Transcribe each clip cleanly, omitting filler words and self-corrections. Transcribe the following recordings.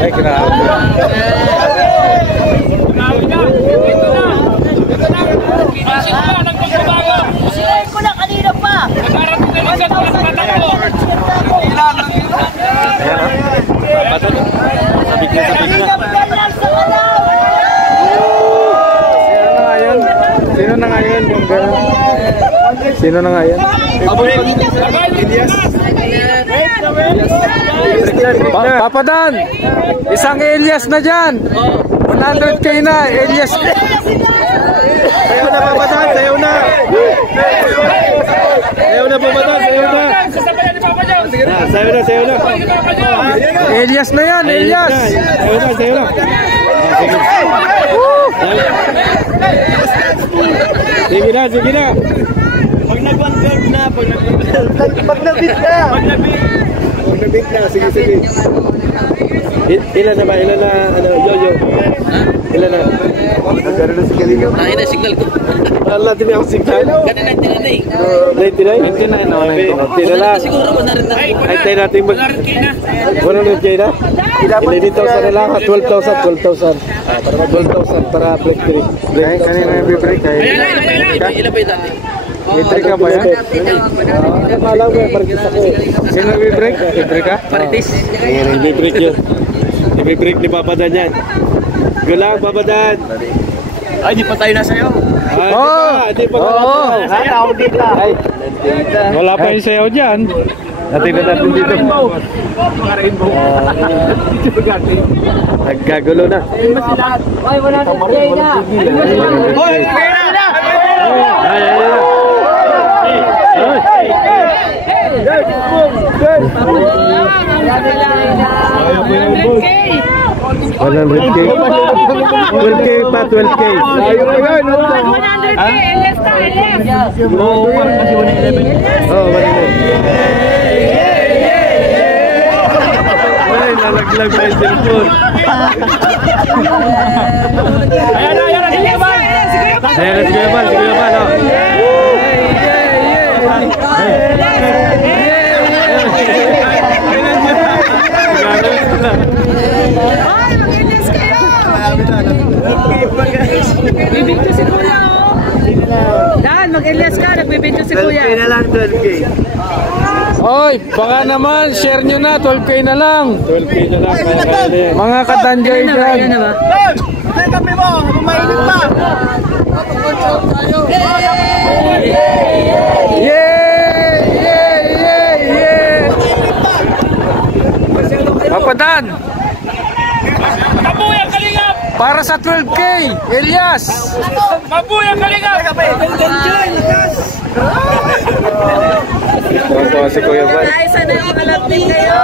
Ay, grabe. Sirain ko na kanina pa. Sabit na. Sino na nga yun? Sino na nga yan? Papa Dan, isang Elias na dyan. 100K na, Elias. Sayaw na Papa Dan, sayaw na. Sayaw na Papa Dan, sayaw na. Sayaw na. Elias na yan, Elias. Sayaw na. Sige na. Pag nag-1-12 na, pag nabit na, sige. Ilan na, Yoyo? Ilan na? Gano'n na signal yun? Nakita na signal ko. Allah, din ako signal. Gano'n na tinanay. 99? 99 na. Siguro ko na rin na. Ay, tayo natin 100K na? 11,000 na lang, 12,000. Para mag-12,000 para Black 3. Kanina yung break ay. Ilan pa yung dati? Break ka ba yan? Alam ko, parkis ako. Sino break? Break ka? Paritis. Break yun. I-break ni Papa Dan yan. Gulang, Papa Dan. Ay, di pa tayo nasayaw. Hindi pa. Wala pa yung sayaw dyan. Natin natin dito. Nagkagulo na. Oy, wala na kayo na. Hoy, pera na! Walang 12K pa, 12K. 100K, Elias na, Elias. Ay, nalaglag na yung cellphone. Ayan, sige naman. Sige naman. Ay, mag-Elias kayo. Nagbibidyo si Kuya, Dan, mag-Elias ka, nagbibidyo si Kuya. 12K na lang, 12K. Oy, baka naman, share nyo na, 12K na lang. 12K na lang, kaya na yan. Mga katanjay dyan. Kape mo, kumainit pa. Papa Dan, para sa 12K, Elias. Mabuhay ang kalingap! Ito si Kuya Van. Ay, sana yung kalapin kayo.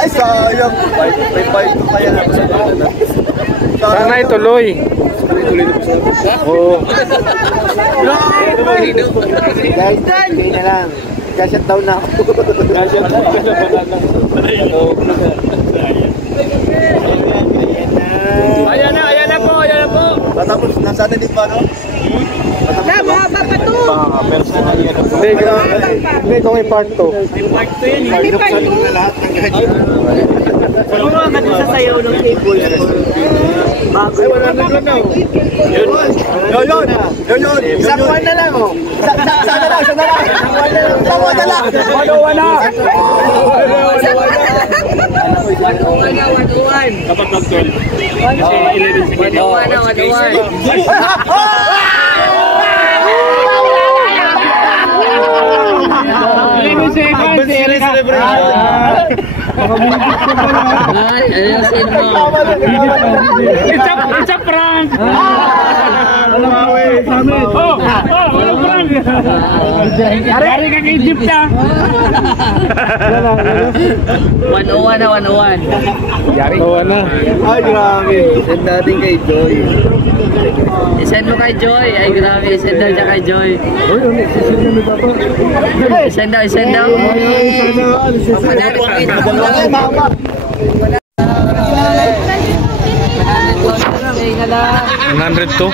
Ay, sayang. May fight pa yan ako sa pagkana. Sana ituloy. Oo. Guys, 12K na lang. Cash down na ako. Ayan na po. Tapos, nasaan na din pa, no? Mahaba pa to. Hindi, kung may part 2. Hindi pa yun. Na lahat ng gadget. Ano nga natin sa sayaw ng table? Ay, wala na doon na. Yun. Sakwan na lang, oh. Sana lang. Sakwan na lang. One. Kapag mag-12. Kasi 11 seconds. It's a prank! Walang prank! Yari ka kay Egypt na. 101 na 101. Yari. Bawa na. Ay, grabe. Send natin kay Joy. I-send mo kay Joy. Ay grabe, i-send daw siya kay Joy. I-send daw, i-send daw. Okay na lang. 102.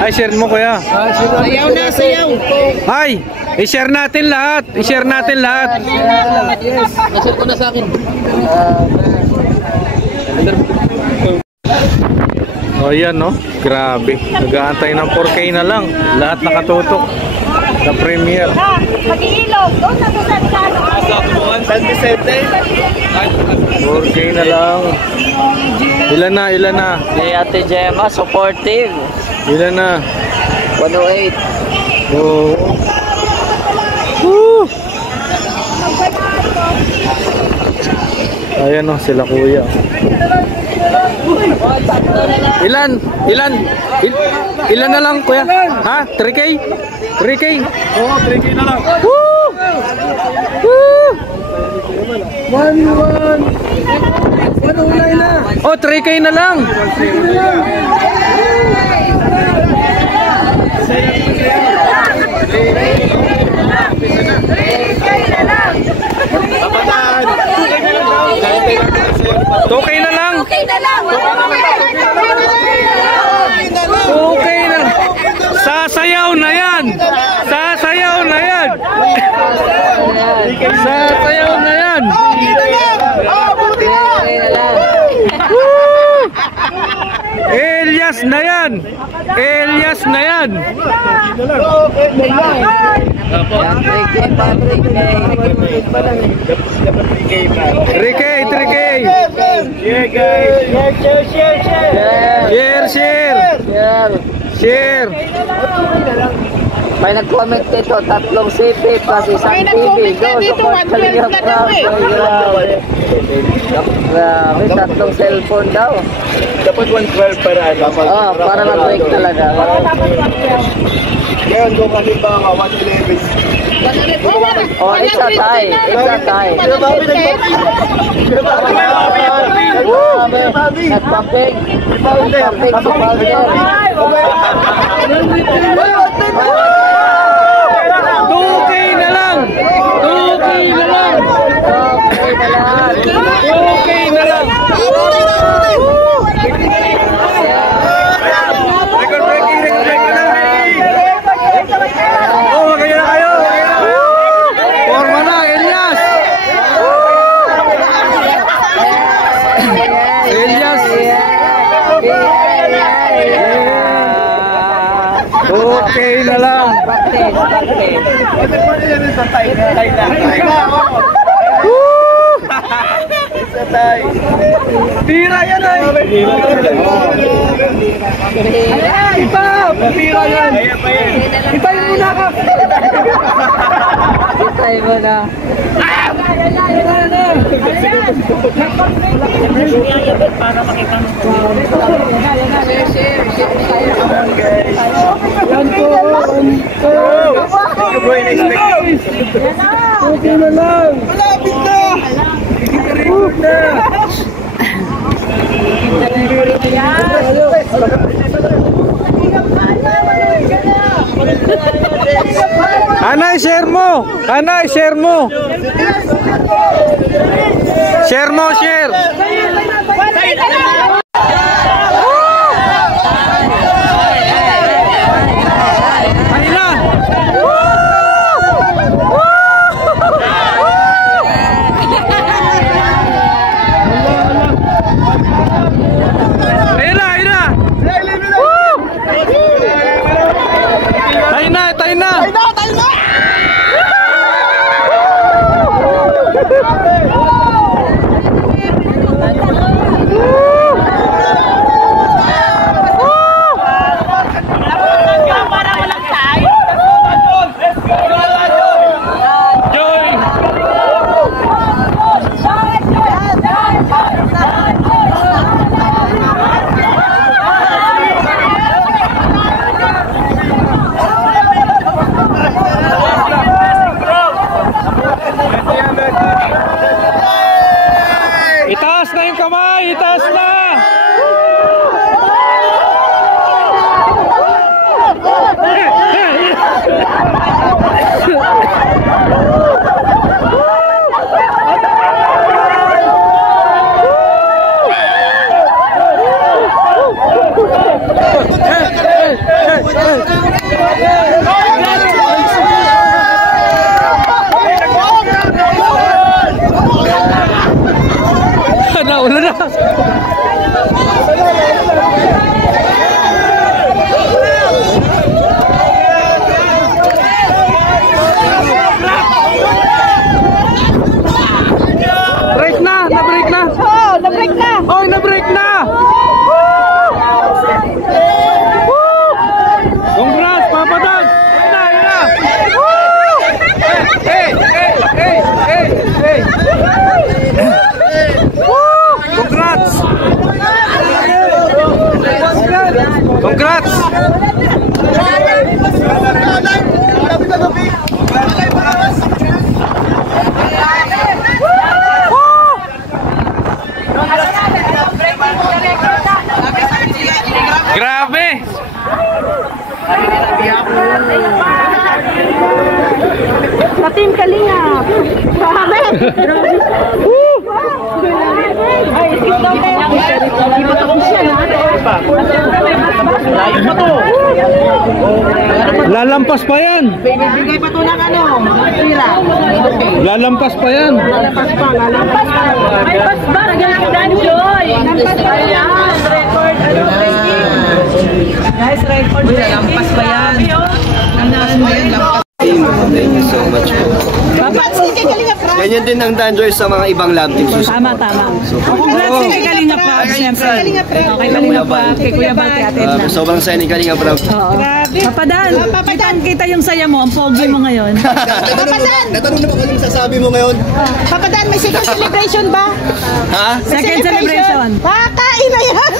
Ay, share mo kuya. Sayaw na, sayaw. Ay, i-share natin lahat. I-share natin lahat. Nashare ko na sa akin. Oh, yan no. Grabe. Nag-aantay ng 4K na lang. Lahat nakatutok. Sa premiere. Mag-iilog. Doon na to San Vicente. 4K na lang. Ilan na, ilan na? Hey, Ate Gemma, supportive. Ilan na? 108. Oh. Woo! Ayan o, sila kuya. Ilan? Ilan? Ilan na lang kuya? Ha? 3K? 3K? Oo, 3K na lang. Woo! Woo! 1-1 na. Oh, 3K na lang. Kabataan. 2K na lang. Okay na lang. 2K na. Sasayaw na yan. Sasayaw na yan. Sasayaw na yan. Elias na yan. Elias na yan. 3K, 3K. Share, share. Share. May nag-comment dito, 3 CP plus isang TV. Go, support Kalingap Rap. Grabe, 3 cellphone daw. Dapat 112 para ano. Oh, para ma-break talaga. Ngayon, kung halimbawa 111. Oh, it's a tie. It's a tie. Nagpamping. Nagpamping si Walter. 2K na lang. 2K na lang. 2K na lang. Record breaking, record breaking na. Oh, magkaya na kayo. Forma na, Elias. Elias. 2K na lang. Tira yan ay. Ipa, tira yan. Ipay mo na ka. Itay mo na. Okay na lang. Malapit na. Ikot na. Anay, share mo. Anay, share mo. Share mo, share. kalingap. Grabe. Ay, skip daw kayo. Hindi pa tapos yan, ha? Layo pa to. Lalampas pa yan. Bigay pa to ng ano, tira. Lalampas pa yan. Lampas pa. May pas ba? Nagyan ko Dan Joy. Lampas pa yan. Record. Ano, breaking. Guys, record breaking. Lampas pa yan. Thank you so much po. Ganyan din ang Dan Joy sa mga ibang lab teams. Tama. Congrats kay Kalinga pa. Siyempre. Okay, Kalinga pa. Kay Kuya Bal, kay Ate Edna. Sobrang saya ni Kalinga Prab. Oo. Papadan, kita yung saya mo, ang pogi mo ngayon. Natanong na ba kung yung sasabi mo ngayon? Papadaan, may second celebration ba? Ha? Second celebration. Kain na yan.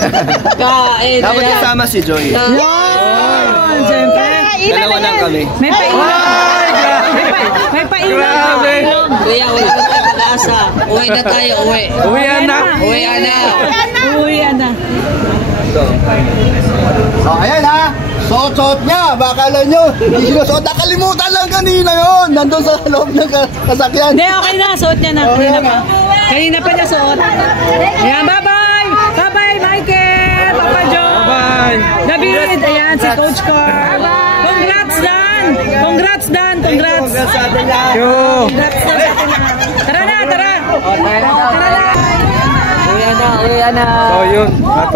Kain Dapat kasama si Joy. Yun! Siyempre. Dalawa lang kami. May painom. May painom. Grabe. Kuya, wala na tayo pag-asa. Uwi na tayo, uwi. Uwian na. Uwi na. Uwian na. So, ayan ha. Suot-suot niya. Baka lang nyo. Hindi sinusuot. Nakalimutan lang kanina yun. Nandun sa loob ng kasakyan. Hindi, okay na. Suot niya na. Kanina pa. Kanina pa niya suot. Ayan, bye-bye. Bye-bye, Michael. Papa Joe. Bye. David. Ayan, si Coach Carl. Congrats, Dan. Congrats, Dan. Congrats. Yo. Congrats, Dan. Tara na, tara. Tara na. Uwi na. So yun, at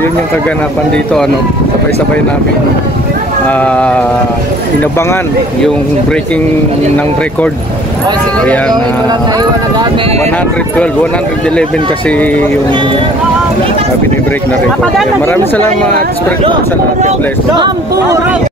yun yung kaganapan dito, ano, sabay-sabay namin inabangan yung breaking ng record. Ayan, 112, 111 kasi yung binibreak na record. Ayan, maraming salamat sa lahat. God bless.